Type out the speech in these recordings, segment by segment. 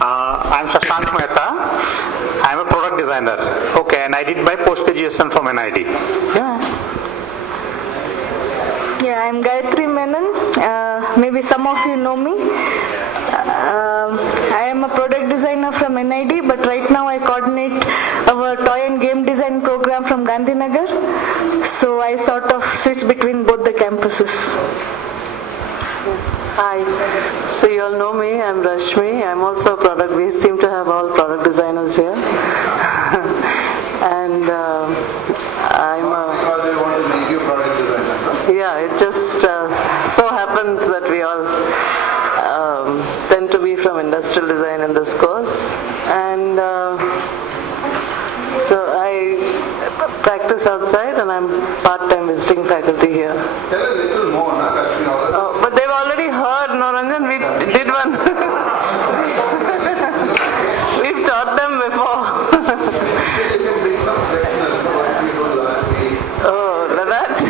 I'm Shashank Mehta. I'm a product designer. Okay, and I did my post-graduation from NID. Yeah, I'm Gayatri Menon. Maybe some of you know me. I am a product designer from NID, but right now I coordinate our toy and game design program from Gandhinagar. So I sort of switch between both the campuses. Hi, so you all know me, I'm Rashmi. I'm also a product, we seem to have all product designers here. And I'm a... Because they want to make you product designer. Yeah, it just so happens that we all tend to be from industrial design in this course. And so I practice outside and I'm part-time visiting faculty here. Tell a little more, Rashmi. But they've already heard, Noranjan, we did one. We've taught them before. Oh, that?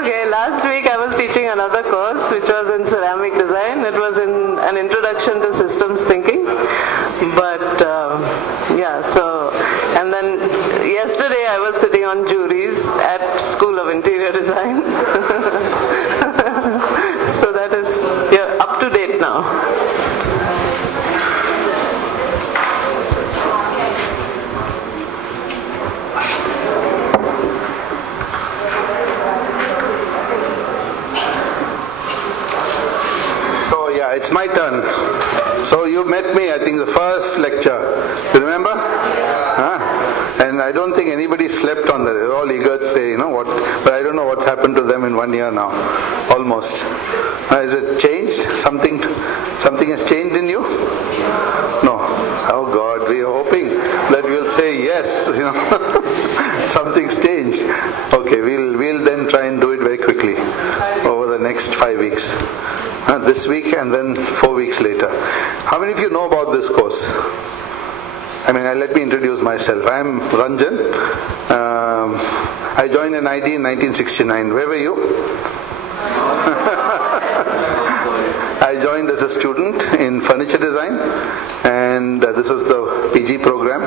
Okay, last week I was teaching another course which was in ceramic design. It was in an introduction to systems thinking. But yeah, so, and then yesterday I was sitting on juries at School of Interior Design. So that is, yeah, up to date now. So yeah, it's my turn. So you met me, I think, the first lecture. You remember? And I don't think anybody slept on that. They're all eager to say, you know what, but I don't know what's happened to them in 1 year now, almost. Has it changed? Something has changed in you? No. Oh God, we are hoping that we'll say yes, you know. Something's changed. Okay, we'll then try and do it very quickly over the next 5 weeks. This week and then 4 weeks later. How many of you know about this course? Let me introduce myself. I am Ranjan. I joined NID in 1969. Where were you? I joined as a student in furniture design, and this was the PG program.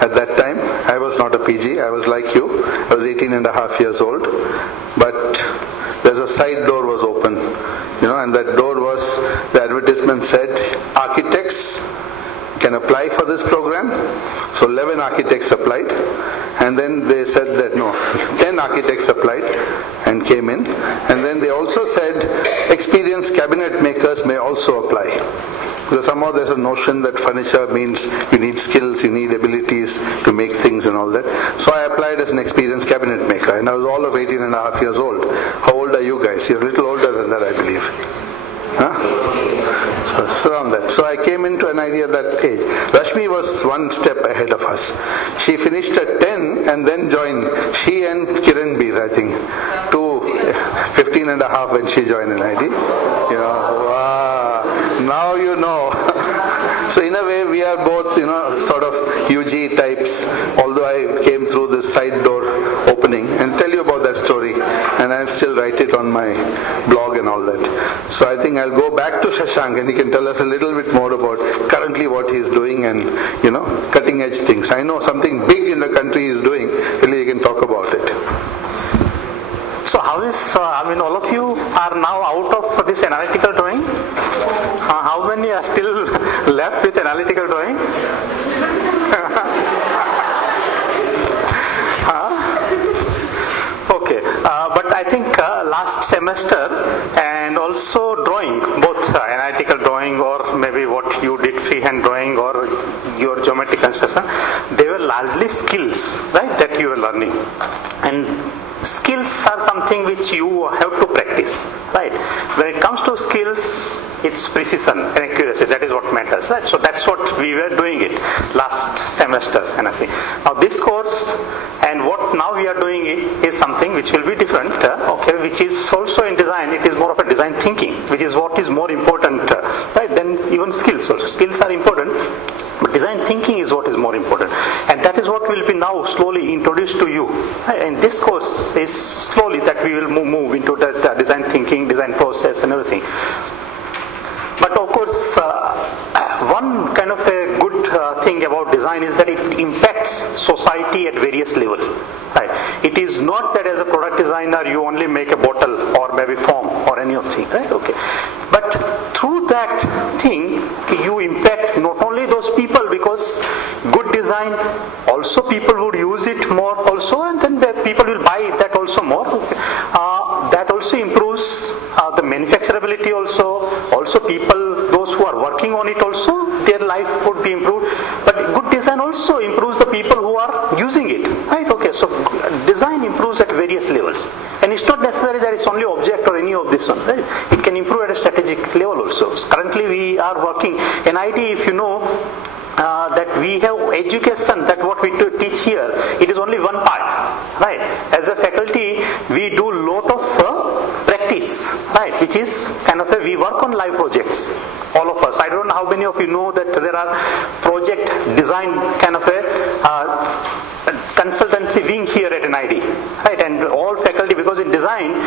At that time, I was not a PG. I was like you. I was 18 and a half years old. But there's a side door was open, and that door was, the advertisement said, architects can apply for this program. So 11 architects applied, and then they said that no, 10 architects applied and came in, and then they also said experienced cabinet makers may also apply. Because somehow there's a notion that furniture means you need skills, you need abilities to make things and all that. So I applied as an experienced cabinet maker, and I was all of 18 and a half years old. How old are you guys? You're a little older than that, I believe. So around that. So I came into an idea at that age. Rashmi was one step ahead of us. She finished at 10 and then joined. She and Kiran Bir, I think. 15 and a half when she joined NID. Wow. Now you know. So in a way we are both, sort of UG types, although I came through this side door opening, and tell you about that story, and I'll still write it on my blog and all that. So I think I'll go back to Shashank and he can tell us a little bit more about currently what he's doing and, cutting edge things. I know something big in the country he's doing, really he can talk about it. So how is, all of you are now out of this analytical drawing? How many are still left with analytical drawing? Okay, but I think last semester and also drawing, both analytical drawing or maybe what you did freehand drawing or your geometry construction, they were largely skills, right, that you were learning. And skills are something which you have to practice, right? When it comes to skills, it's precision and accuracy. That is what matters, right? So that's what we were doing it last semester, and I think now this course and what now we are doing is something which will be different, which is also in design. It is more of a design thinking, which is what is more important, right? Than even skills. Also, skills are important. But design thinking is what is more important, and that is what will be now slowly introduced to you. And this course is slowly that we will move into that design thinking, design process and everything. of course, one kind of a good thing about design is that it impacts society at various levels. Right. It is not that as a product designer you only make a bottle or maybe foam or any of thing, right? Okay. But through that thing, you impact not only those people, because good design, also people would use it more also, and then people will buy that also more. Okay. That also improves the manufacturability also people, those who are working on it also, their life would be improved. But good design also improves the people who are using it, right? Okay, so design improves at various levels, and it's not necessary that it's only object or any of this one, right? It can improve at a strategic level also. Currently we are working NIT, if you know, that we have education, that what we teach here, it is only one part, right? As a faculty, we do lot of practice, right? Which is kind of we work on live projects, all of us. I don't know how many of you know that there are project design kind of a consultancy wing here at NID, right? And all faculty, because in design,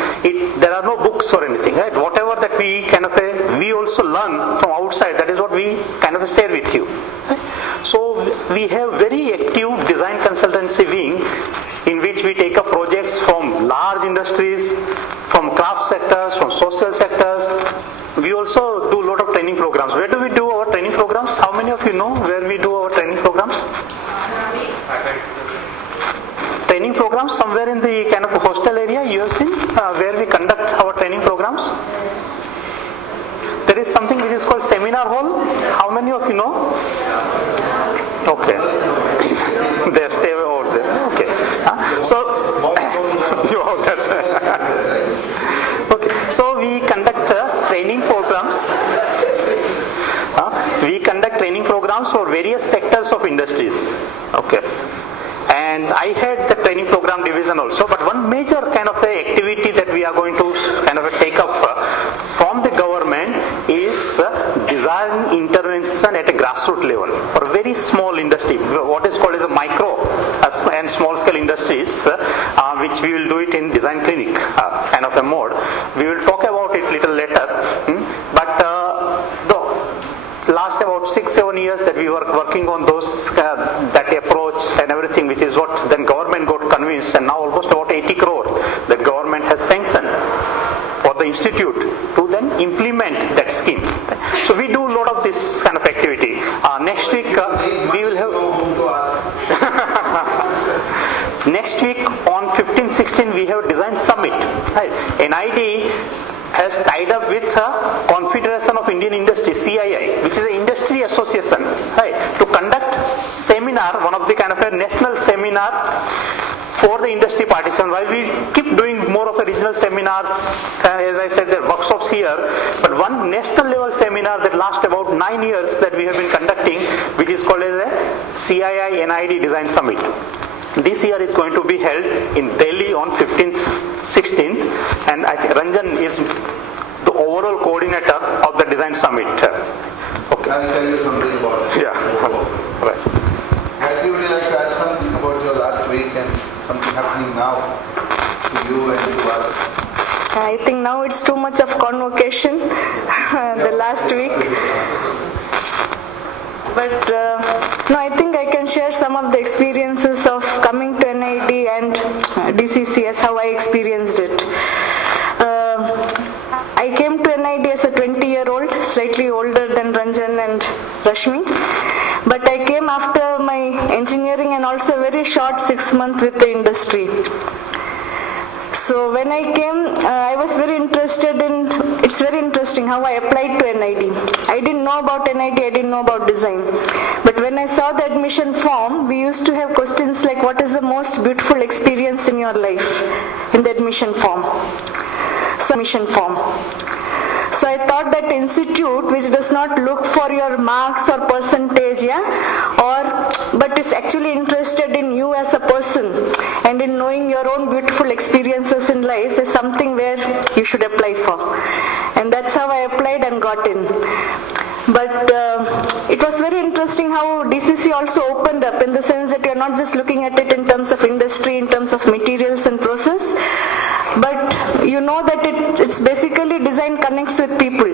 there are no books or anything, right? Whatever that we kind of we also learn from outside, that is what we kind of share with you. Right? So we have very active design consultancy wing in which we take up projects from large industries, from craft sectors, from social sectors. We also do a lot of training programs. Where do we do our training programs? How many of you know where we do our training programs? Training programs somewhere in the kind of hostel area you have seen, where we conduct our training programs. There is something which is called seminar hall. How many of you know? Okay. They stay over there. Okay. Okay. So we conduct training programs. We conduct training programs for various sectors of industries. Okay. And I had the training program division also, but one major kind of activity that we are going to kind of take up from the government is design intervention at a grassroots level for a very small industry, what is called as a micro and small scale industries, which we will do it in design clinic kind of a mode. We will talk about it little later, but the last about 6-7 years that we were working on those that approach and everything, which is what then government got convinced, and now almost about 80 crore that government has sanctioned for the institute to then implement that scheme. So we do a lot of this kind of activity. Next week we will have next week on 15-16 we have design summit, right? NID has tied up with Confederation of Indian Industry, CII, which is an industry association, right, to conduct seminar, one of the kind of a national seminar for the industry participants. While we keep doing more of the regional seminars, as I said, there are workshops here, but one national level seminar that lasts about 9 years that we have been conducting, which is called as a CII NID Design Summit. This year is going to be held in Delhi on 15th, 16th, and I think Ranjan is the overall coordinator of the design summit. Okay. I'll tell you something about it. Yeah. Right. Kathy, would you like to add something about your last week and something happening now to you and to us? I think now it's too much of convocation, the last week. But no, I think I can share some of the experiences of coming to NID and DCC as how I experienced it. I came to NID as a 20-year-old, slightly older than Ranjan and Rashmi. But I came after my engineering and also a very short 6 months with the industry. So when I came, I was very interested in, it's very interesting how I applied to NID. I didn't know about NID, I didn't know about design. But when I saw the admission form, we used to have questions like, what is the most beautiful experience in your life, in the admission form. So I thought that institute which does not look for your marks or percentage, but is actually interested in you as a person and in knowing your own beautiful experiences in life is something where you should apply for. And that's how I applied and got in. But it was very interesting how DCC also opened up in the sense that you're not just looking at it in terms of industry, in terms of materials and process, but you know that it's basically design connects with people.